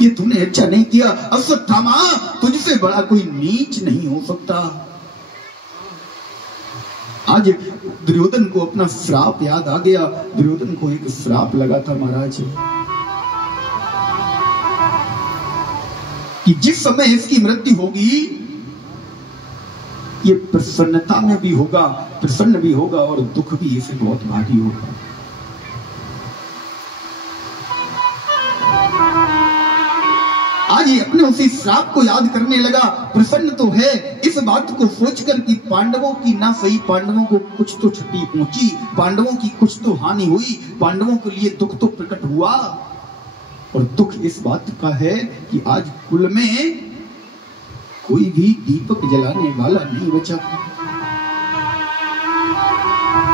ये तूने अच्छा नहीं किया। अश्वत्थामा, तुझसे बड़ा कोई नीच नहीं हो सकता। आज दुर्योधन को अपना श्राप याद आ गया। दुर्योधन को एक श्राप लगा था महाराज कि जिस समय इसकी मृत्यु होगी ये प्रसन्नता में भी होगा, प्रसन्न भी होगा और दुख भी इसे बहुत भारी होगा। आज ये अपने उसी श्राप को याद करने लगा। प्रसन्न तो है इस बात को सोचकर कि पांडवों की ना सही, पांडवों को कुछ तो क्षति पहुंची, पांडवों की कुछ तो हानि हुई, पांडवों के लिए दुख तो प्रकट हुआ। और दुख इस बात का है कि आज कुल में कोई भी दीपक जलाने वाला नहीं बचा।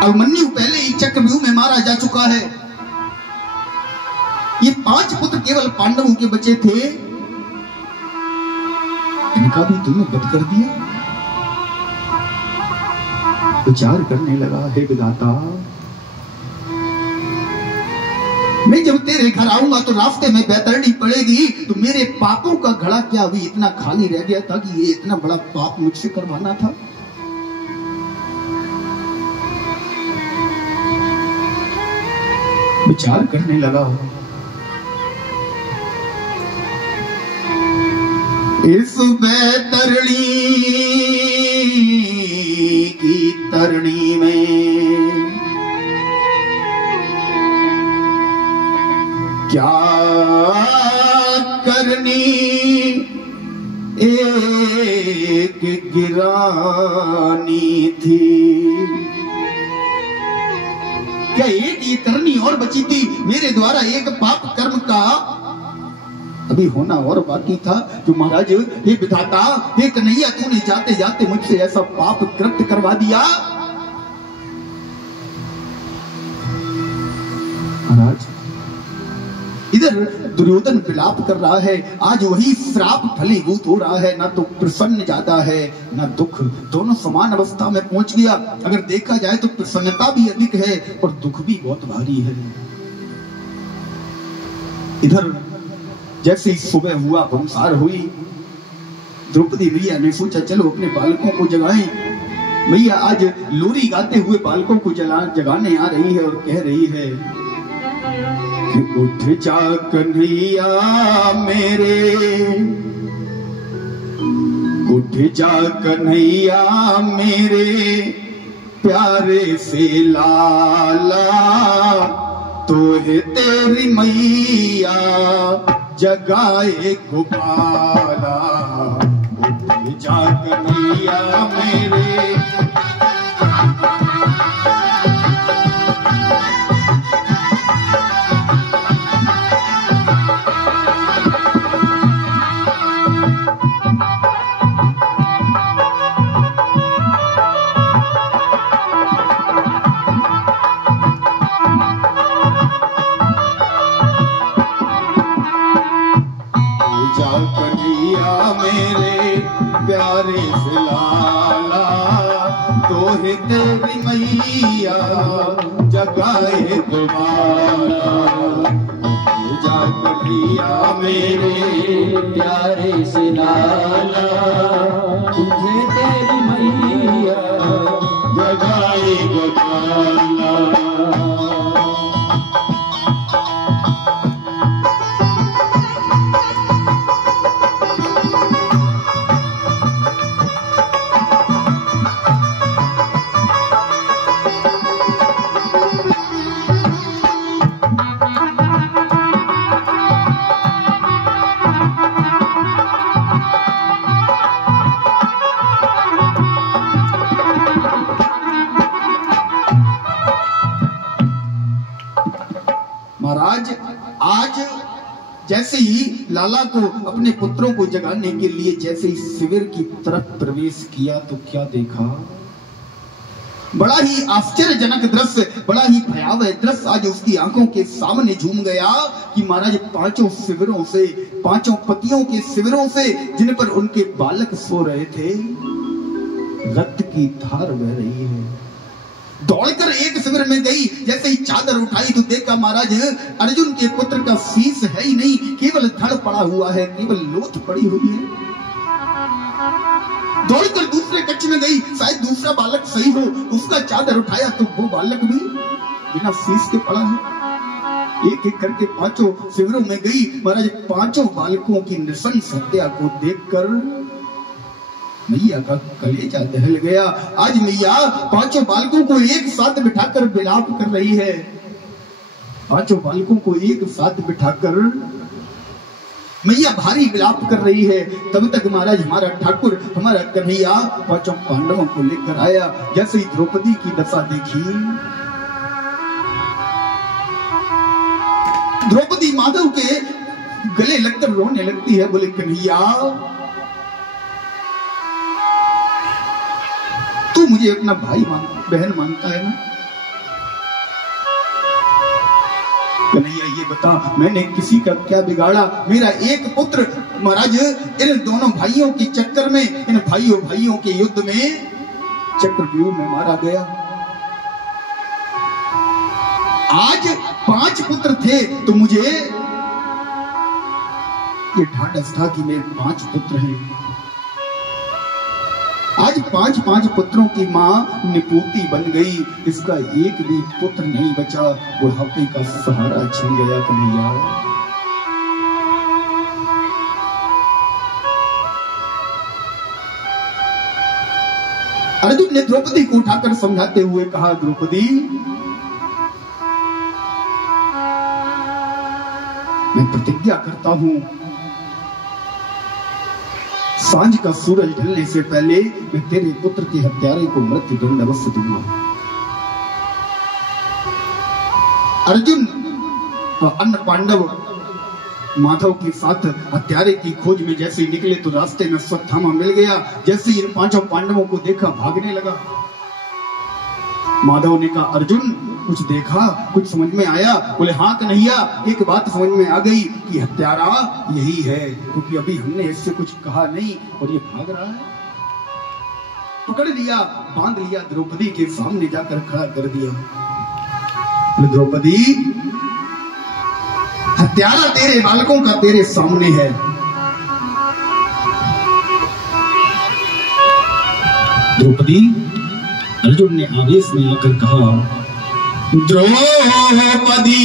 अभिमन्यु पहले ही चक्रव्यूह में मारा जा चुका है। ये 5 पुत्र केवल पांडवों के बचे थे, इनका भी तूने वध कर दिया। विचार करने लगा, हे विधाता, मैं जब तेरे घर आऊंगा तो रास्ते में बैतरणी पड़ेगी, तो मेरे पापों का घड़ा क्या अभी इतना खाली रह गया था कि ये इतना बड़ा पाप मुझसे करवाना था। विचार करने लगा, इस बैतरणी की तरणी में क्या करनी एक गिरानी थी। क्या एक ये करनी और बची थी? मेरे द्वारा एक पाप कर्म का अभी होना और बाकी था। जो महाराज, हे विधाता, हे कन्हैया, तूने जाते जाते मुझसे ऐसा पाप कृत्य करवा दिया। महाराज, इधर दुर्योधन विलाप कर रहा है, आज वही श्राप फलीभूत हो रहा है। ना तो प्रसन्न ज्यादा है ना दुख, दोनों समान अवस्था में पहुंच गया। अगर देखा जाए तो प्रसन्नता भी अधिक है और दुख भी बहुत भारी है। इधर जैसे ही सुबह हुआ, भंसार हुई, द्रौपदी मैया ने सोचा चलो अपने बालकों को जगाएं। मैया आज लोरी गाते हुए बालकों को जगाने आ रही है और कह रही है कि उठ जा कन्हैया मेरे, उठ जा कन्हैया मेरे प्यारे से लाला, तो है तेरी मैया जगाए गोपाला। उठ जा कन्हैया मेरे, प्यारे से लाला, तो है तेरी मैया जगाए गोपाला। जा कन्हैया मेरे प्यारे से लाला, तुझे तेरी मैया जगाए गोपाला। महाराज, आज जैसे ही लाला को अपने पुत्रों को जगाने के लिए जैसे ही शिविर की तरफ प्रवेश किया तो क्या देखा? बड़ा ही आश्चर्यजनक दृश्य, बड़ा ही भयावह दृश्य आज उसकी आंखों के सामने झूम गया कि महाराज 5 शिविरों से, 5 पतियों के शिविरों से, जिन पर उनके बालक सो रहे थे, रक्त की धार बह रही है। दौड़कर एक शिविर में गई, जैसे ही चादर उठाई तो देखा महाराज अर्जुन के पुत्र का शीश है ही नहीं, केवल धड़ पड़ा हुआ है, केवल लोथ पड़ी हुई है। दौड़कर दूसरे कक्ष में गई, शायद दूसरा बालक सही हो, उसका चादर उठाया तो वो बालक भी बिना शीश के पड़ा है। एक एक करके पांचों शिविरों में गई, महाराज पांचों बालकों की नृशंस हत्या को देखकर मैया का कलेजा दहल गया। आज मैया पांचों बालकों को एक साथ बिठाकर विलाप कर रही है, पांचों बालकों को एक साथ बिठाकर मैया भारी विलाप कर रही है। तब तक महाराज हमारा ठाकुर, हमारा कन्हैया पांचों पांडवों को लेकर आया। जैसे ही द्रौपदी की दशा देखी, द्रौपदी माधव के गले लगकर रोने लगती है, बोले कन्हैया तू मुझे अपना भाई बहन मानता है ना? कन्हैया ये बता, मैंने किसी का क्या बिगाड़ा? मेरा एक पुत्र महाराज इन दोनों भाइयों के चक्कर में, इन भाइयों के युद्ध में चक्रव्यूह में मारा गया। आज 5 पुत्र थे तो मुझे ये ढाढ़स था कि मेरे 5 पुत्र हैं। आज 5 पुत्रों की माँ निपूती बन गई, इसका एक भी पुत्र नहीं बचा, बुढ़ापे का सहारा छिन गया कन्हैया। अर्जुन ने द्रौपदी को उठाकर समझाते हुए कहा, द्रौपदी मैं प्रतिज्ञा करता हूं, सांझ का सूरज ढलने से पहले मैं तेरे पुत्र के हत्यारे को मृत्यु दंड अवश्य दूंगा। अर्जुन अन्य पांडव माधव के साथ हत्यारे की खोज में जैसे ही निकले तो रास्ते में अश्वत्थामा मिल गया। जैसे ही इन 5 पांडवों को देखा भागने लगा। माधव ने कहा, अर्जुन कुछ देखा, कुछ समझ में आया? बोले हाँ कन्हैया, एक बात समझ में आ गई कि हत्यारा यही है, क्योंकि अभी हमने इससे कुछ कहा नहीं और ये भाग रहा है। पकड़ लिया, बांध लिया, द्रौपदी के सामने जाकर खड़ा कर दिया। बोले द्रौपदी हत्यारा तेरे बालकों का तेरे सामने है। द्रौपदी, अर्जुन ने आवेश में आकर कहा, द्रौपदी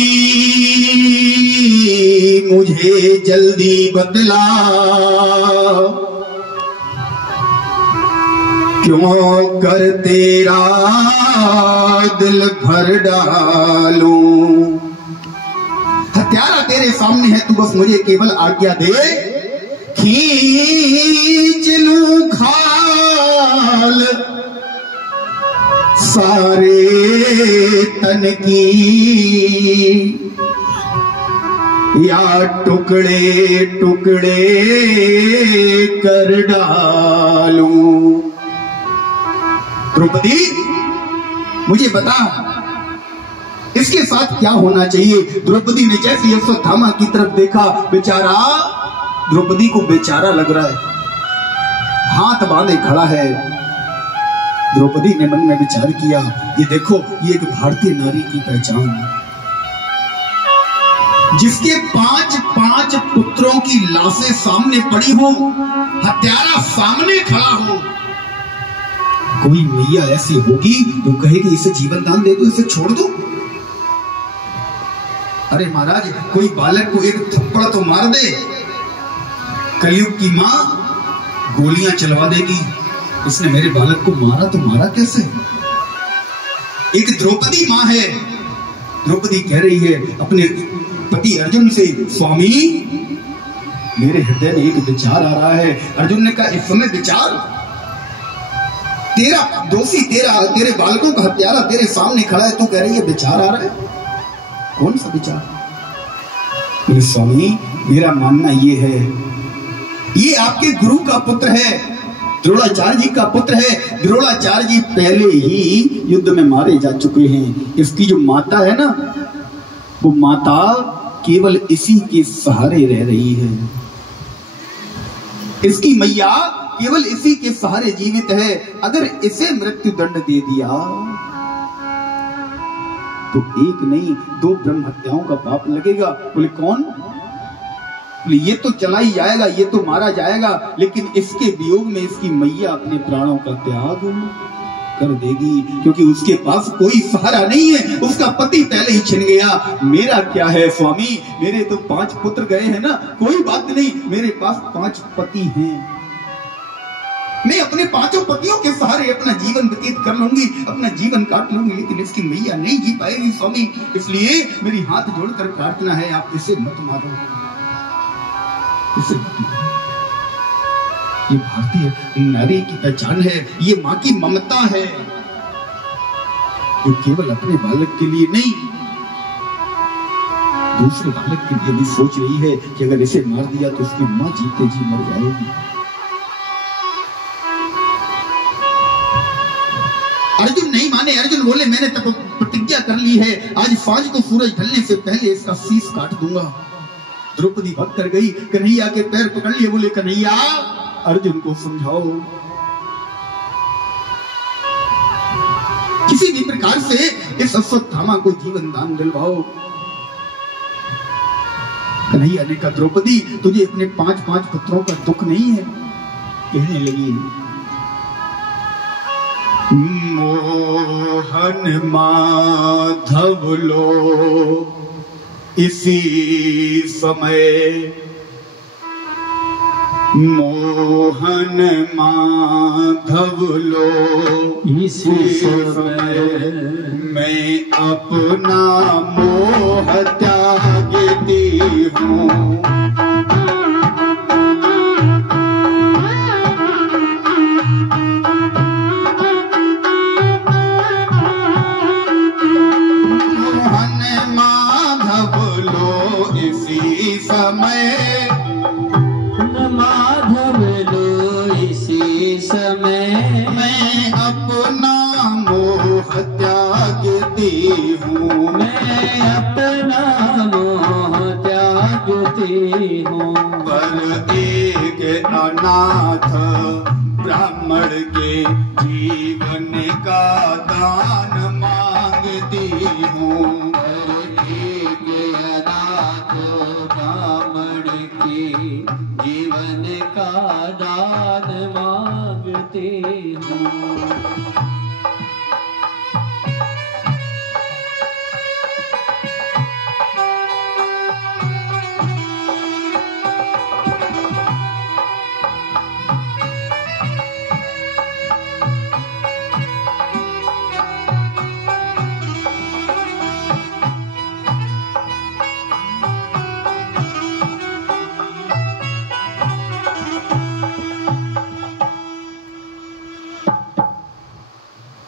मुझे जल्दी बतला, क्यों कर तेरा दिल भर डालूं। हत्यारा तेरे सामने है, तू बस मुझे केवल आज्ञा दे, खींच लूं खाल सारे तन की, या टुकड़े टुकड़े कर डालूं। द्रौपदी मुझे बता इसके साथ क्या होना चाहिए? द्रौपदी ने जैसे अश्वत्थामा की तरफ देखा, बेचारा द्रौपदी को बेचारा लग रहा है, हाथ बांधे खड़ा है। द्रौपदी ने मन में विचार किया, ये देखो ये एक भारतीय नारी की पहचान है, जिसके 5 पुत्रों की लाशें सामने पड़ी हो, हत्यारा सामने खड़ा हो। कोई मैया ऐसी होगी जो कहेगी इसे जीवन दान दे दो, इसे छोड़ दो? अरे महाराज कोई बालक को एक थप्पड़ तो मार दे, कलयुग की मां गोलियां चलवा देगी, इसने मेरे बालक को मारा तो मारा कैसे? एक द्रौपदी मां है, द्रौपदी कह रही है अपने पति अर्जुन से, स्वामी मेरे हृदय में एक विचार आ रहा है। अर्जुन ने कहा, इस समय विचार? तेरा दोषी, तेरे बालकों का हत्यारा तेरे सामने खड़ा है, तू कह रही है विचार आ रहा है? कौन सा विचार? मेरे स्वामी मेरा मानना ये है, ये आपके गुरु का पुत्र है, द्रोणाचार्य जी का पुत्र है। द्रोणाचार्य जी पहले ही युद्ध में मारे जा चुके हैं। इसकी जो माता है ना, वो माता केवल इसी के सहारे रह रही है। इसकी मैया केवल इसी के सहारे जीवित है। अगर इसे मृत्यु दंड दे दिया तो एक नहीं 2 ब्रह्म हत्याओं का पाप लगेगा। बोले कौन? बोले ये तो चला ही जाएगा, ये तो मारा जाएगा, लेकिन इसके वियोग में इसकी मैया अपने प्राणों का त्याग कर देगी, क्योंकि उसके पास कोई सहारा नहीं है, उसका पति पहले ही छिन गया। मेरा क्या है स्वामी, मेरे तो 5 पुत्र गए हैं ना, कोई बात नहीं, मेरे पास 5 पति हैं, मैं अपने 5 पतियों के सहारे अपना जीवन व्यतीत कर लूंगी, अपना जीवन काट लूंगी, लेकिन इसकी मैया नहीं जी पाएगी स्वामी, इसलिए मेरी हाथ जोड़कर प्रार्थना है, आप इसे मत मारो, इसे मत मारो। ये भारतीय नारी की पहचान है, ये माँ की ममता है, जो केवल अपने बालक के लिए नहीं, दूसरे बालक के लिए भी सोच रही है कि अगर इसे मार दिया तो उसकी माँ जीते जी मर जाएगी। अर्जुन नहीं माने, अर्जुन बोले मैंने तब प्रतिज्ञा कर ली है, आज सांझ को सूरज ढलने से पहले इसका शीश काट दूंगा। द्रौपदी भक्त कर गई, कन्हैया के पैर पकड़ लिए, बोले कन्हैया अर्जुन को समझाओ, किसी भी प्रकार से इस अश्वत्थामा को जीवन दान दिलवाओ। कन्हैया ने कहा द्रौपदी तुझे अपने 5 पुत्रों का दुख नहीं है? कहने लगी मोहन माधव लो इसी समय, मोहन माधव लो इसी समय, मैं अपना मोह त्यागती हूँ। समय माधव लो इसी समय, मैं अपना मोह त्यागती हूँ, मैं अपना मोह त्यागती हूँ। पर एक अनाथ ब्राह्मण के जीवन का दान मांगती हूँ, जीवन का दान मांगते हूँ।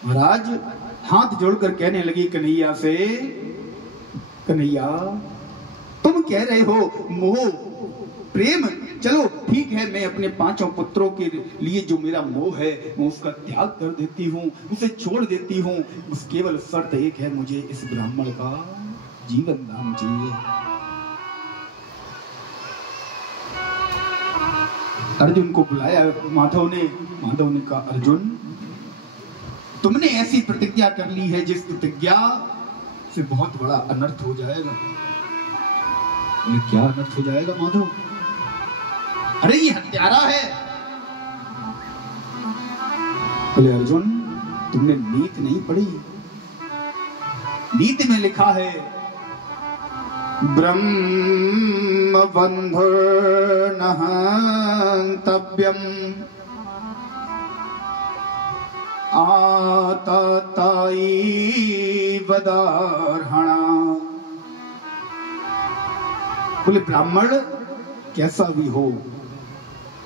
महाराज हाथ जोड़कर कहने लगी कन्हैया से, कन्हैया तुम कह रहे हो मोह प्रेम, चलो ठीक है, मैं अपने 5 पुत्रों के लिए जो मेरा मोह है मैं उसका त्याग कर देती हूँ, उसे छोड़ देती हूँ, बस केवल शर्त एक है, मुझे इस ब्राह्मण का जीवन दान चाहिए। अर्जुन को बुलाया माधव ने कहा अर्जुन तुमने ऐसी प्रतिज्ञा कर ली है जिस प्रतिज्ञा से बहुत बड़ा अनर्थ हो जाएगा। क्या अनर्थ हो जाएगा माधव? अरे ये हत्यारा है। बोले अर्जुन तुमने नीति नहीं पढ़ी, नीति में लिखा है ब्रह्म बंधुर्न हन्तव्यम् आतताई वदार्हणा। बोले ब्राह्मण कैसा भी हो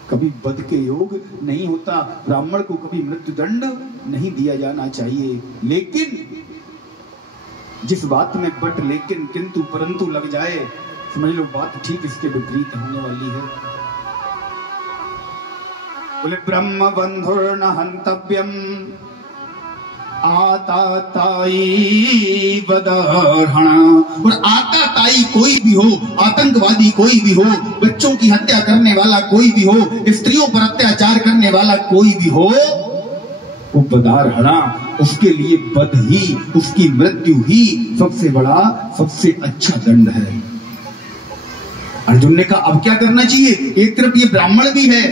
कभी वध के योग नहीं होता, ब्राह्मण को कभी मृत्युदंड नहीं दिया जाना चाहिए, लेकिन जिस बात में बट लेकिन किंतु परंतु लग जाए समझ लो बात ठीक इसके विपरीत होने वाली है। बोले ब्रह्म बंधुर्न हन्तव्यम् आतताई वदार्हणा। और आतताई कोई भी हो, आतंकवादी कोई भी हो, बच्चों की हत्या करने वाला कोई भी हो, स्त्रियों पर अत्याचार करने वाला कोई भी हो, वो बदार हड़ा, उसके लिए बद ही, उसकी मृत्यु ही सबसे बड़ा सबसे अच्छा दंड है। अर्जुन ने कहा अब क्या करना चाहिए? एक तरफ ये ब्राह्मण भी है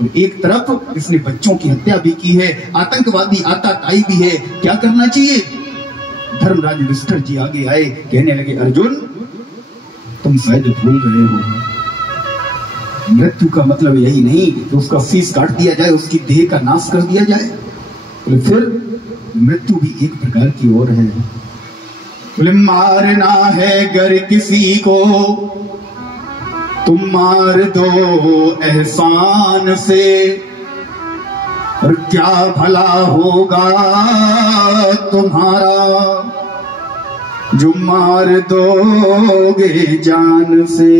और एक तरफ इसने बच्चों की हत्या भी की है, आतंकवादी आताताई भी है, क्या करना चाहिए? धर्मराज युधिष्ठिर जी आगे आए, कहने लगे अर्जुन तुम शायद भूल रहे हो, मृत्यु का मतलब यही नहीं कि उसका शीश काट दिया जाए, उसकी देह का नाश कर दिया जाए। बोले फिर मृत्यु भी एक प्रकार की और है। बोले मारना है गर किसी को तुम मार दो एहसान से, और क्या भला होगा तुम्हारा जो मार दोगे जान से।